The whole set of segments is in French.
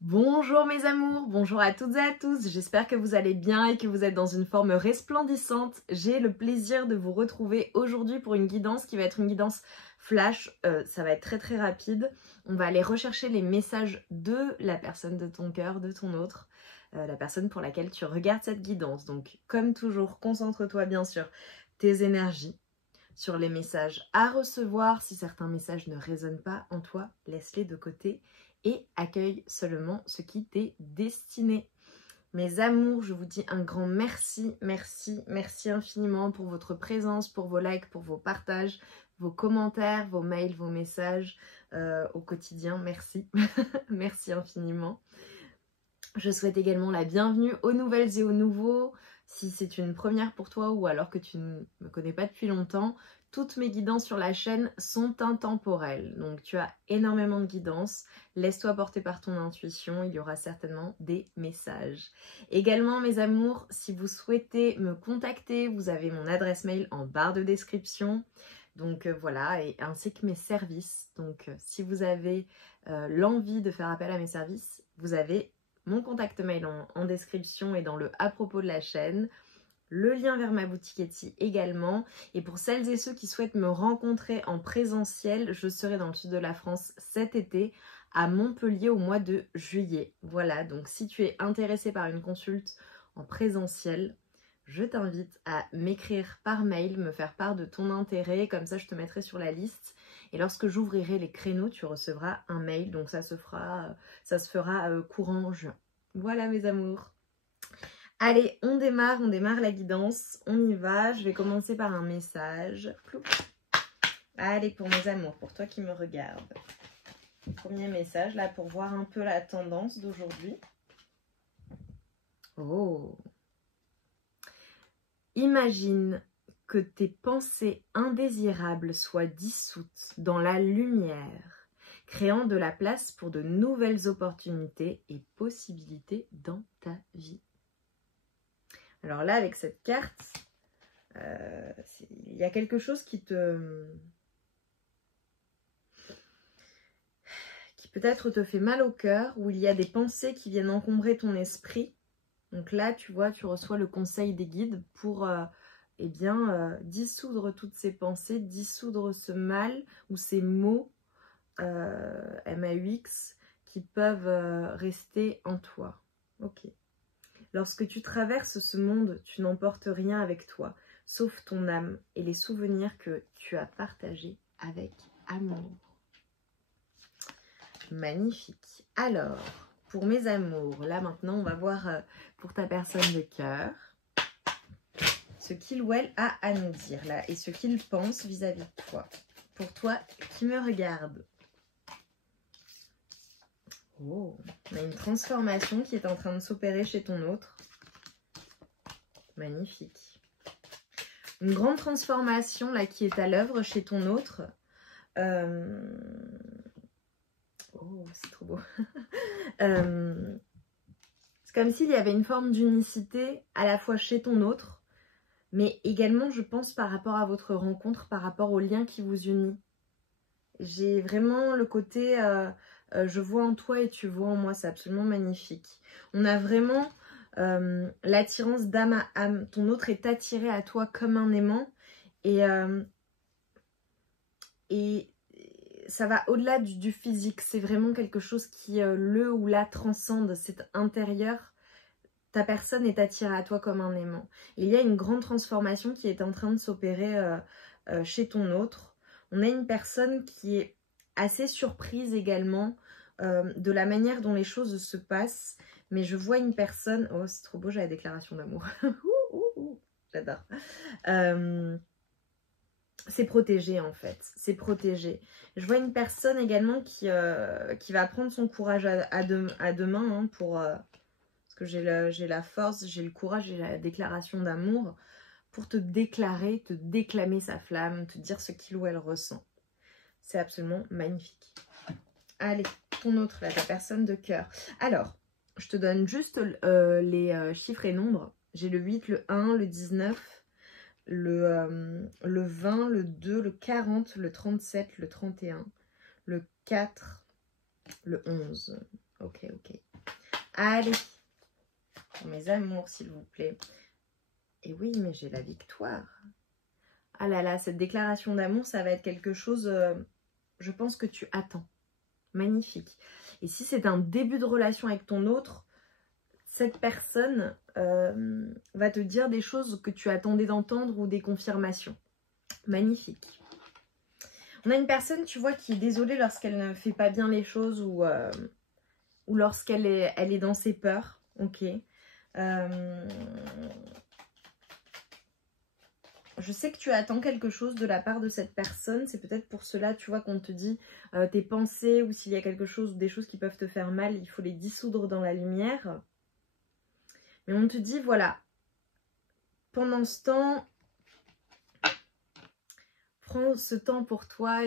Bonjour mes amours, bonjour à toutes et à tous, j'espère que vous allez bien et que vous êtes dans une forme resplendissante. J'ai le plaisir de vous retrouver aujourd'hui pour une guidance qui va être une guidance flash, ça va être très rapide. On va aller rechercher les messages de la personne de ton cœur, de ton autre, la personne pour laquelle tu regardes cette guidance. Donc comme toujours, concentre-toi bien sur tes énergies, sur les messages à recevoir. Si certains messages ne résonnent pas en toi, laisse-les de côté et accueille seulement ce qui t'est destiné. Mes amours, je vous dis un grand merci, merci infiniment pour votre présence, pour vos likes, pour vos partages, vos commentaires, vos mails, vos messages au quotidien. Merci, merci infiniment. Je souhaite également la bienvenue aux nouvelles et aux nouveaux. Si c'est une première pour toi ou alors que tu ne me connais pas depuis longtemps, toutes mes guidances sur la chaîne sont intemporelles. Donc tu as énormément de guidances. Laisse-toi porter par ton intuition, il y aura certainement des messages. Également mes amours, si vous souhaitez me contacter, vous avez mon adresse mail en barre de description. Donc voilà, et ainsi que mes services. Donc si vous avez l'envie de faire appel à mes services, vous avez mon contact mail en description et dans le à propos de la chaîne. Le lien vers ma boutique Etsy également. Et pour celles et ceux qui souhaitent me rencontrer en présentiel, je serai dans le sud de la France cet été à Montpellier au mois de juillet. Voilà, donc si tu es intéressé par une consulte en présentiel, je t'invite à m'écrire par mail, me faire part de ton intérêt, comme ça je te mettrai sur la liste. Et lorsque j'ouvrirai les créneaux, tu recevras un mail, donc ça se fera courant juin. Voilà mes amours. Allez, on démarre la guidance, on y va. Je vais commencer par un message. Ploup. Allez, pour mes amours, pour toi qui me regardes. Premier message, là, pour voir un peu la tendance d'aujourd'hui. Oh. Imagine que tes pensées indésirables soient dissoutes dans la lumière, créant de la place pour de nouvelles opportunités et possibilités dans ta vie. Alors là, avec cette carte, il y a quelque chose qui peut-être te fait mal au cœur, où il y a des pensées qui viennent encombrer ton esprit. Donc là, tu vois, tu reçois le conseil des guides pour dissoudre toutes ces pensées, dissoudre ce mal ou ces mots MAUX qui peuvent rester en toi. Ok. Lorsque tu traverses ce monde, tu n'emportes rien avec toi, sauf ton âme et les souvenirs que tu as partagés avec amour. Magnifique. Alors, pour mes amours, là maintenant, on va voir pour ta personne de cœur ce qu'il ou elle a à nous dire là et ce qu'il pense vis-à-vis de toi. Pour toi qui me regarde. Oh, on a une transformation qui est en train de s'opérer chez ton autre. Magnifique. Une grande transformation là qui est à l'œuvre chez ton autre. Oh, c'est trop beau. C'est comme s'il y avait une forme d'unicité à la fois chez ton autre, mais également, je pense, par rapport à votre rencontre, par rapport au lien qui vous unit. J'ai vraiment le côté je vois en toi et tu vois en moi, c'est absolument magnifique. On a vraiment l'attirance d'âme à âme. Ton autre est attiré à toi comme un aimant et ça va au-delà du physique. C'est vraiment quelque chose qui le ou la transcende, c'est intérieur. Ta personne est attirée à toi comme un aimant. Et il y a une grande transformation qui est en train de s'opérer chez ton autre. On a une personne qui est assez surprise également de la manière dont les choses se passent. Mais je vois une personne... Oh, c'est trop beau, j'ai la déclaration d'amour. J'adore. C'est protégé en fait. C'est protégé. Je vois une personne également qui va prendre son courage à deux mains hein, pour... parce que j'ai la force, j'ai le courage, j'ai la déclaration d'amour pour te déclarer, te déclamer sa flamme, te dire ce qu'il ou elle ressent. C'est absolument magnifique. Allez, ton autre, là, ta personne de cœur. Alors, je te donne juste les chiffres et nombres. J'ai le 8, le 1, le 19, le 20, le 2, le 40, le 37, le 31, le 4, Le 11. Ok, ok. Allez. Pour mes amours, s'il vous plaît. Et oui, mais j'ai la victoire. Ah là là, cette déclaration d'amour, ça va être quelque chose, je pense que tu attends. Magnifique. Et si c'est un début de relation avec ton autre, cette personne va te dire des choses que tu attendais d'entendre ou des confirmations. Magnifique. On a une personne, tu vois, qui est désolée lorsqu'elle ne fait pas bien les choses ou lorsqu'elle est dans ses peurs. Ok. Je sais que tu attends quelque chose de la part de cette personne. C'est peut-être pour cela, tu vois, qu'on te dit tes pensées ou s'il y a quelque chose, des choses qui peuvent te faire mal, il faut les dissoudre dans la lumière. Mais on te dit, voilà, pendant ce temps, prends ce temps pour toi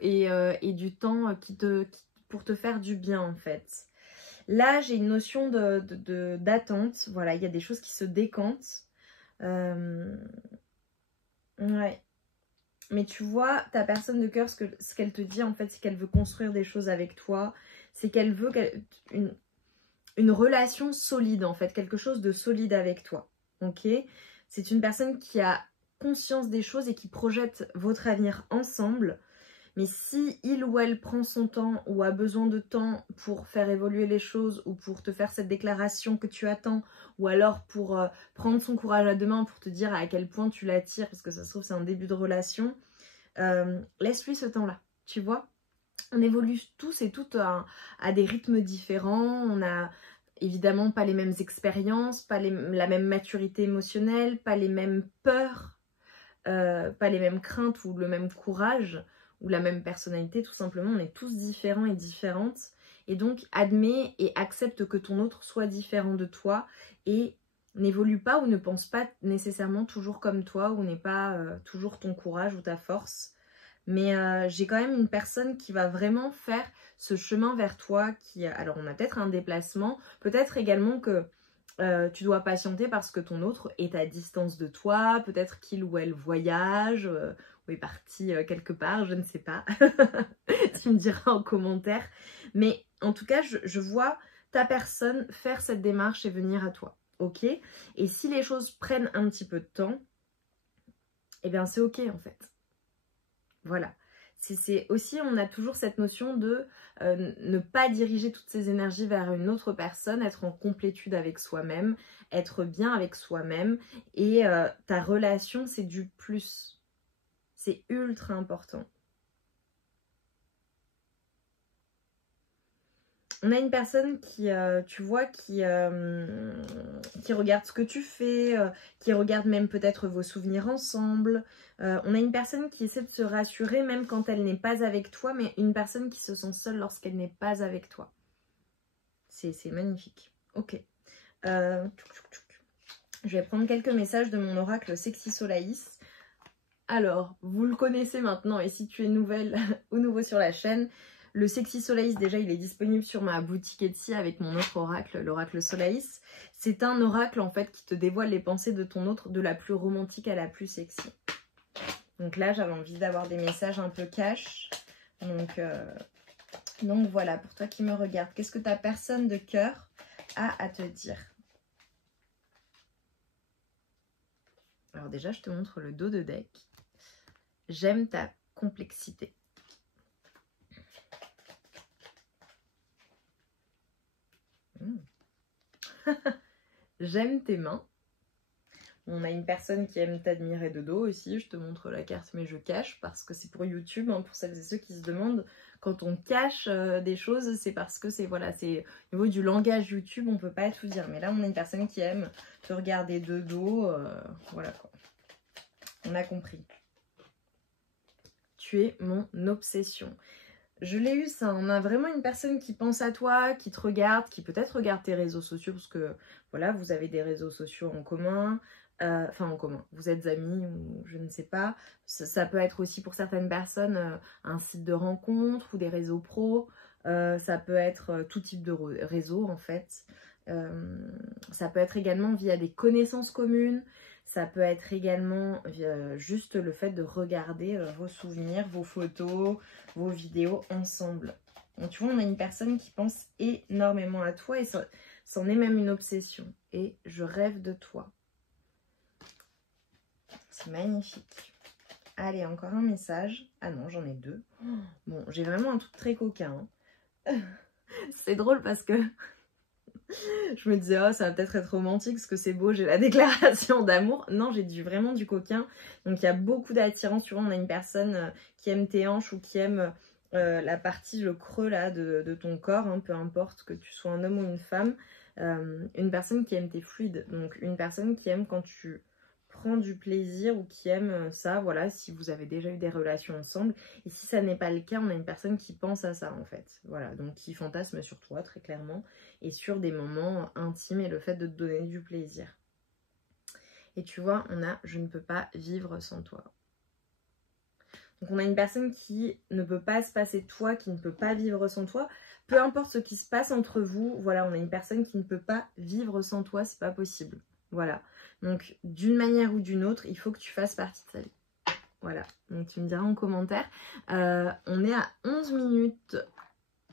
et du temps pour te faire du bien, en fait. Là, j'ai une notion d'attente. Voilà, il y a des choses qui se décantent. Ouais. Mais tu vois, ta personne de cœur, ce qu'elle te dit, en fait, c'est qu'elle veut construire des choses avec toi. C'est qu'elle veut une relation solide, en fait. Quelque chose de solide avec toi. Ok? C'est une personne qui a conscience des choses et qui projette votre avenir ensemble. Mais si il ou elle prend son temps ou a besoin de temps pour faire évoluer les choses ou pour te faire cette déclaration que tu attends ou alors pour prendre son courage à deux mains pour te dire à quel point tu l'attires parce que ça se trouve c'est un début de relation, laisse-lui ce temps-là, tu vois. On évolue tous et toutes à des rythmes différents, on a évidemment pas les mêmes expériences, pas la même maturité émotionnelle, pas les mêmes peurs, pas les mêmes craintes ou le même courage ou la même personnalité, tout simplement. On est tous différents et différentes. Et donc, admets et accepte que ton autre soit différent de toi et n'évolue pas ou ne pense pas nécessairement toujours comme toi ou n'est pas toujours ton courage ou ta force. Mais j'ai quand même une personne qui va vraiment faire ce chemin vers toi. Alors, on a peut-être un déplacement, peut-être également que tu dois patienter parce que ton autre est à distance de toi, peut-être qu'il ou elle voyage, ou est parti quelque part, je ne sais pas. Tu me diras en commentaire. Mais en tout cas, je vois ta personne faire cette démarche et venir à toi. Ok? Et si les choses prennent un petit peu de temps, eh bien c'est ok en fait. Voilà. C'est aussi, on a toujours cette notion de ne pas diriger toutes ses énergies vers une autre personne, être en complétude avec soi-même, être bien avec soi-même. Et ta relation, c'est du plus. C'est ultra important. On a une personne qui, tu vois, qui regarde ce que tu fais, qui regarde même peut-être vos souvenirs ensemble. On a une personne qui essaie de se rassurer même quand elle n'est pas avec toi, mais une personne qui se sent seule lorsqu'elle n'est pas avec toi. C'est magnifique. Ok. Je vais prendre quelques messages de mon oracle Sexy Solaïs. Alors, vous le connaissez maintenant, et si tu es nouvelle ou nouveau sur la chaîne, le Sexy Solaïs, déjà, il est disponible sur ma boutique Etsy avec mon autre oracle, l'oracle Solaïs. C'est un oracle, en fait, qui te dévoile les pensées de ton autre de la plus romantique à la plus sexy. Donc là, j'avais envie d'avoir des messages un peu cash. Donc voilà, pour toi qui me regarde, qu'est-ce que ta personne de cœur a à te dire? Alors déjà, je te montre le dos de deck. J'aime ta complexité. J'aime tes mains. On a une personne qui aime t'admirer de dos aussi. Je te montre la carte mais je cache parce que c'est pour YouTube, hein, pour celles et ceux qui se demandent. Quand on cache des choses, c'est parce que c'est voilà, c'est au niveau du langage YouTube, on peut pas tout dire. Mais là, on a une personne qui aime te regarder de dos. Voilà quoi. On a compris. Tu es mon obsession. Je l'ai eu ça, on a vraiment une personne qui pense à toi, qui te regarde, qui peut-être regarde tes réseaux sociaux parce que voilà, vous avez des réseaux sociaux en commun, enfin en commun, vous êtes amis ou je ne sais pas. Ça peut être aussi pour certaines personnes un site de rencontre ou des réseaux pro, ça peut être tout type de réseau en fait. Ça peut être également via des connaissances communes. Ça peut être également juste le fait de regarder vos souvenirs, vos photos, vos vidéos ensemble. Donc, tu vois, on a une personne qui pense énormément à toi et c'en est même une obsession. Et je rêve de toi. C'est magnifique. Allez, encore un message. Ah non, j'en ai deux. Bon, j'ai vraiment un truc très coquin. Hein. C'est drôle parce que je me disais, oh, ça va peut-être être romantique parce que c'est beau, j'ai la déclaration d'amour. Non, j'ai vraiment du coquin. Donc, il y a beaucoup d'attirance. Tu vois, on a une personne qui aime tes hanches ou qui aime la partie, le creux là de ton corps, hein, peu importe que tu sois un homme ou une femme. Une personne qui aime tes fluides. Donc, une personne qui aime quand tu prend du plaisir ou qui aime ça, voilà, si vous avez déjà eu des relations ensemble. Et si ça n'est pas le cas, on a une personne qui pense à ça en fait. Voilà, donc qui fantasme sur toi très clairement et sur des moments intimes et le fait de te donner du plaisir. Et tu vois, on a « je ne peux pas vivre sans toi ». Donc on a une personne qui ne peut pas se passer de toi, qui ne peut pas vivre sans toi. Peu importe ce qui se passe entre vous, voilà, on a une personne qui ne peut pas vivre sans toi, c'est pas possible. Voilà, donc d'une manière ou d'une autre, il faut que tu fasses partie de sa vie. Voilà, donc tu me diras en commentaire. On est à 11 minutes,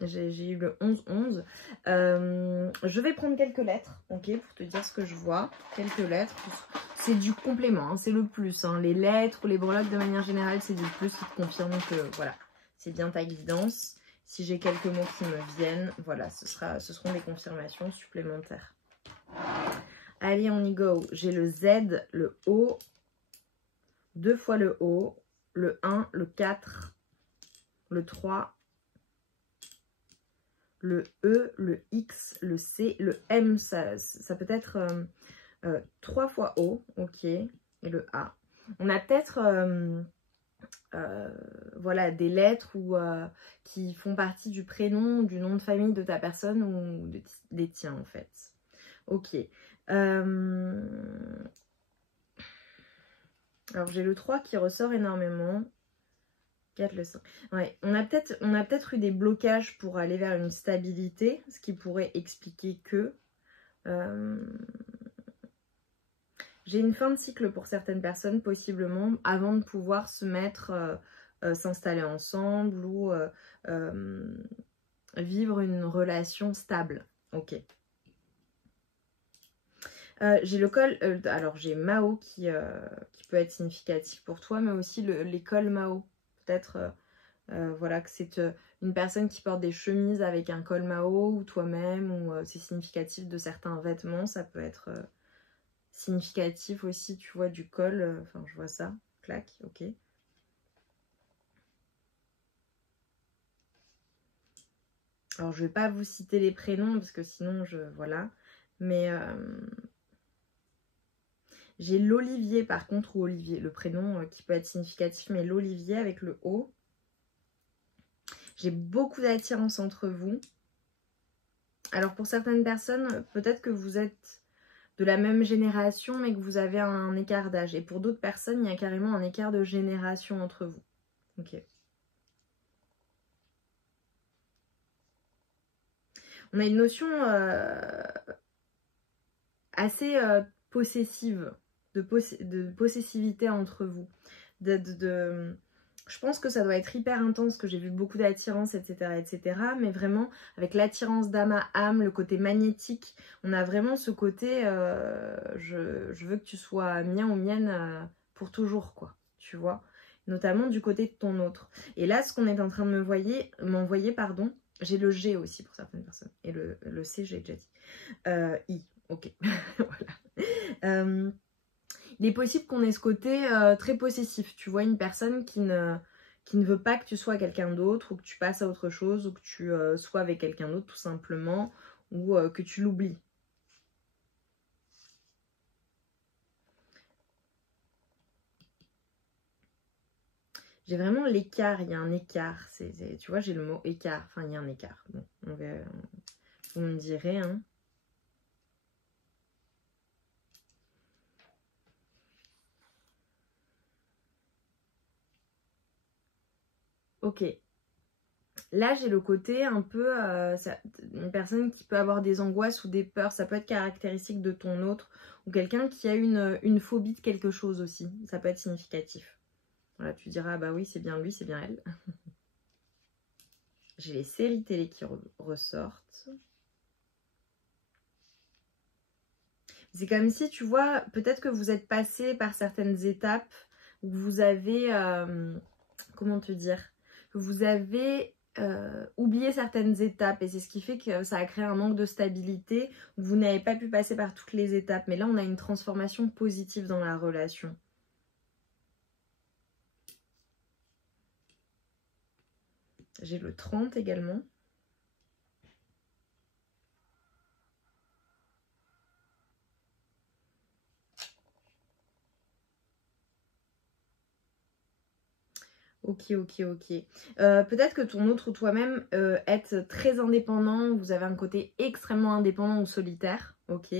j'ai eu le 11-11. Je vais prendre quelques lettres, ok, pour te dire ce que je vois. Quelques lettres, c'est du complément, hein, c'est le plus. Hein. Les lettres ou les breloques de manière générale, c'est du plus qui te confirme que voilà, c'est bien ta guidance. Si j'ai quelques mots qui me viennent, voilà, ce seront des confirmations supplémentaires. Allez, on y go. J'ai le Z, le O, 2 fois le O, le 1, le 4, le 3, le E, le X, le C, le M. Ça peut être 3 fois O, ok, et le A. On a peut-être voilà, des lettres qui font partie du prénom, du nom de famille de ta personne ou des tiens en fait. Ok. Alors j'ai le 3 qui ressort énormément. 4, le 5. Ouais, on a peut-être eu des blocages pour aller vers une stabilité, ce qui pourrait expliquer que j'ai une fin de cycle pour certaines personnes, possiblement, avant de pouvoir se mettre, s'installer ensemble ou vivre une relation stable. Ok. J'ai le col, alors j'ai Mao qui peut être significatif pour toi, mais aussi les cols Mao. Peut-être voilà, que c'est une personne qui porte des chemises avec un col Mao ou toi-même, ou c'est significatif de certains vêtements. Ça peut être significatif aussi, tu vois, du col. Enfin, je vois ça. Clac, ok. Alors, je vais pas vous citer les prénoms parce que sinon, voilà. Mais j'ai l'Olivier par contre, ou Olivier, le prénom qui peut être significatif, mais l'Olivier avec le O. J'ai beaucoup d'attirance entre vous. Alors pour certaines personnes, peut-être que vous êtes de la même génération, mais que vous avez un écart d'âge. Et pour d'autres personnes, il y a carrément un écart de génération entre vous. Ok. On a une notion assez possessive, de possessivité entre vous. Je pense que ça doit être hyper intense, que j'ai vu beaucoup d'attirance, etc., etc. Mais vraiment, avec l'attirance d'âme à âme, le côté magnétique, on a vraiment ce côté, je veux que tu sois mien ou mienne pour toujours, quoi, tu vois. Notamment du côté de ton autre. Et là, ce qu'on est en train de m'envoyer, pardon, j'ai le G aussi pour certaines personnes. Et le C, j'ai déjà dit. I, ok, voilà. Il est possible qu'on ait ce côté très possessif. Tu vois, une personne qui ne veut pas que tu sois quelqu'un d'autre, ou que tu passes à autre chose, ou que tu sois avec quelqu'un d'autre tout simplement, ou que tu l'oublies. J'ai vraiment l'écart, il y a un écart. Tu vois, j'ai le mot écart. Enfin, il y a un écart. Bon, vous me direz, hein. Ok. Là, j'ai le côté un peu, une personne qui peut avoir des angoisses ou des peurs. Ça peut être caractéristique de ton autre. Ou quelqu'un qui a une phobie de quelque chose aussi. Ça peut être significatif. Voilà, tu diras, bah oui, c'est bien lui, c'est bien elle. J'ai les séries télé qui ressortent. C'est comme si, tu vois, peut-être que vous êtes passé par certaines étapes où vous avez, comment te dire, que vous avez oublié certaines étapes et c'est ce qui fait que ça a créé un manque de stabilité où vous n'avez pas pu passer par toutes les étapes. Mais là, on a une transformation positive dans la relation. J'ai le 30 également. Ok. Peut-être que ton autre ou toi-même êtes très indépendant, vous avez un côté extrêmement indépendant ou solitaire, ok.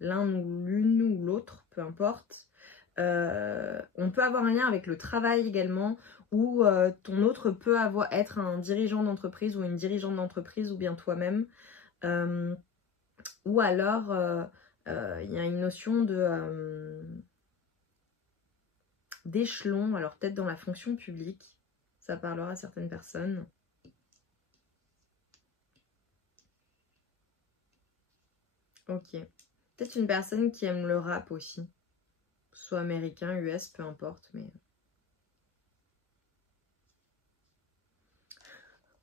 L'un ou l'une ou l'autre, peu importe. On peut avoir un lien avec le travail également, ou ton autre peut être un dirigeant d'entreprise ou une dirigeante d'entreprise, ou bien toi-même. Ou alors, il y a une notion d'échelon, alors peut-être dans la fonction publique, ça parlera à certaines personnes. Ok. Peut-être une personne qui aime le rap aussi. Soit américain, US, peu importe, mais...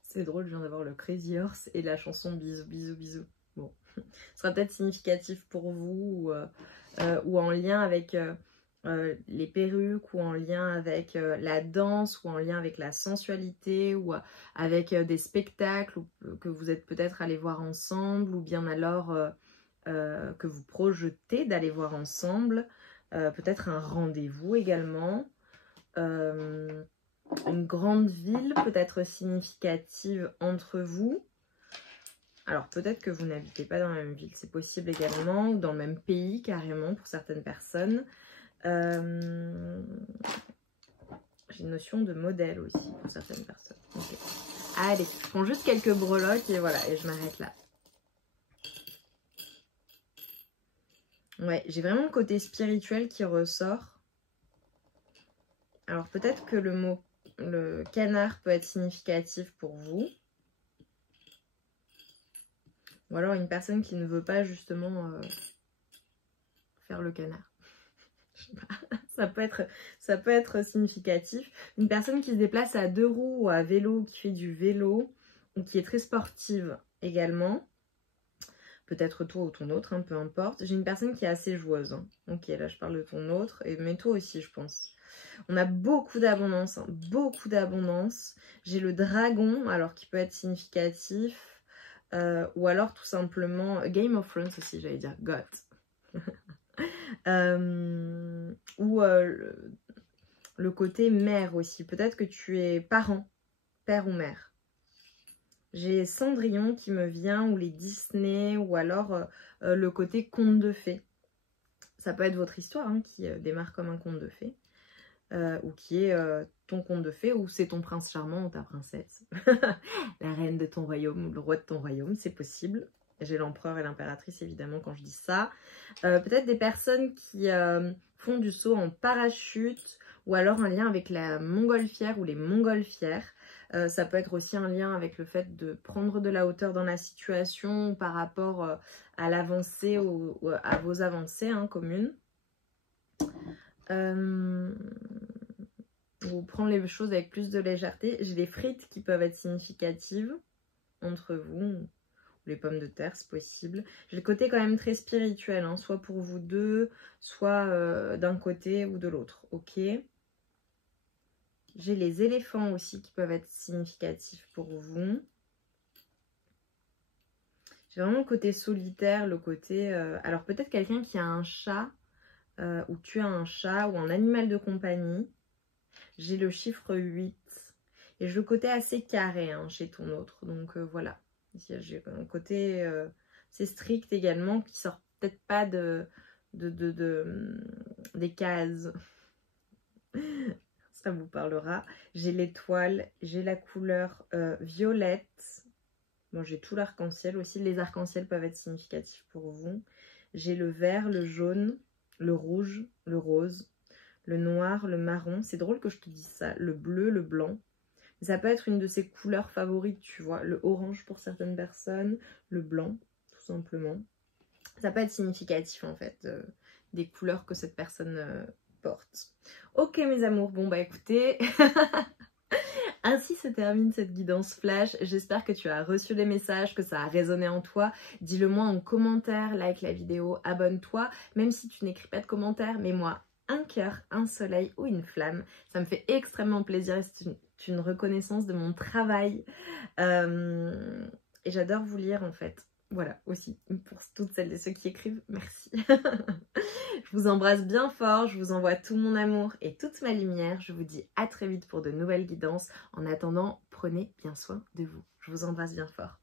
C'est drôle, je viens d'avoir le Crazy Horse et la chanson Bisous, bisous, bisous. Bon. Ce sera peut-être significatif pour vous ou en lien avec les perruques ou en lien avec la danse ou en lien avec la sensualité ou avec des spectacles que vous êtes peut-être allés voir ensemble ou bien alors que vous projetez d'aller voir ensemble. Peut-être un rendez-vous également. Une grande ville peut-être significative entre vous. Alors peut-être que vous n'habitez pas dans la même ville, c'est possible également, ou dans le même pays carrément pour certaines personnes. J'ai une notion de modèle aussi pour certaines personnes. Okay. Allez, je prends juste quelques breloques et voilà, et je m'arrête là. Ouais, j'ai vraiment le côté spirituel qui ressort. Alors peut-être que le canard peut être significatif pour vous. Ou alors une personne qui ne veut pas justement faire le canard. Je sais pas. Ça peut être significatif. Une personne qui se déplace à 2 roues ou à vélo, qui fait du vélo, ou qui est très sportive également. Peut-être toi ou ton autre, hein, peu importe. J'ai une personne qui est assez joueuse. Hein. Ok, là je parle de ton autre, mais toi aussi je pense. On a beaucoup d'abondance, hein, beaucoup d'abondance. J'ai le dragon, alors qui peut être significatif. Ou alors tout simplement Game of Thrones aussi, j'allais dire God. Ou le côté mère aussi. Peut-être que tu es parent, père ou mère. J'ai Cendrillon qui me vient, ou les Disney, ou alors le côté conte de fées. Ça peut être votre histoire hein, qui démarre comme un conte de fées. Ou qui est ton conte de fées, ou c'est ton prince charmant ou ta princesse. La reine de ton royaume ou le roi de ton royaume, c'est possible. J'ai l'empereur et l'impératrice évidemment quand je dis ça. Peut-être des personnes qui font du saut en parachute ou alors un lien avec la montgolfière ou les montgolfières. Ça peut être aussi un lien avec le fait de prendre de la hauteur dans la situation par rapport à l'avancée ou à vos avancées hein, communes. Ou prendre les choses avec plus de légèreté. J'ai des frites qui peuvent être significatives entre vous. Les pommes de terre, c'est possible. J'ai le côté quand même très spirituel, hein, soit pour vous deux, soit d'un côté ou de l'autre, ok. J'ai les éléphants aussi qui peuvent être significatifs pour vous. J'ai vraiment le côté solitaire, le côté... alors peut-être quelqu'un qui a un chat, ou tu as un chat, ou un animal de compagnie. J'ai le chiffre 8. Et j'ai le côté assez carré hein, chez ton autre, donc voilà. J'ai un côté c'est strict également qui sort peut-être pas des cases. Ça vous parlera. J'ai l'étoile, j'ai la couleur violette. Bon, j'ai tout l'arc-en-ciel aussi. Les arcs-en-ciel peuvent être significatifs pour vous. J'ai le vert, le jaune, le rouge, le rose, le noir, le marron. C'est drôle que je te dise ça. Le bleu, le blanc. Ça peut être une de ses couleurs favorites, tu vois. Le orange pour certaines personnes, le blanc, tout simplement. Ça peut être significatif en fait des couleurs que cette personne porte. Ok mes amours, bon bah écoutez, ainsi se termine cette guidance flash. J'espère que tu as reçu les messages, que ça a résonné en toi. Dis-le moi en commentaire, like la vidéo, abonne-toi. Même si tu n'écris pas de commentaires, mets-moi un cœur, un soleil ou une flamme. Ça me fait extrêmement plaisir et c'est une reconnaissance de mon travail. Et j'adore vous lire en fait. Voilà, aussi, pour toutes celles et ceux qui écrivent, merci. Je vous embrasse bien fort, je vous envoie tout mon amour et toute ma lumière. Je vous dis à très vite pour de nouvelles guidances. En attendant, prenez bien soin de vous. Je vous embrasse bien fort.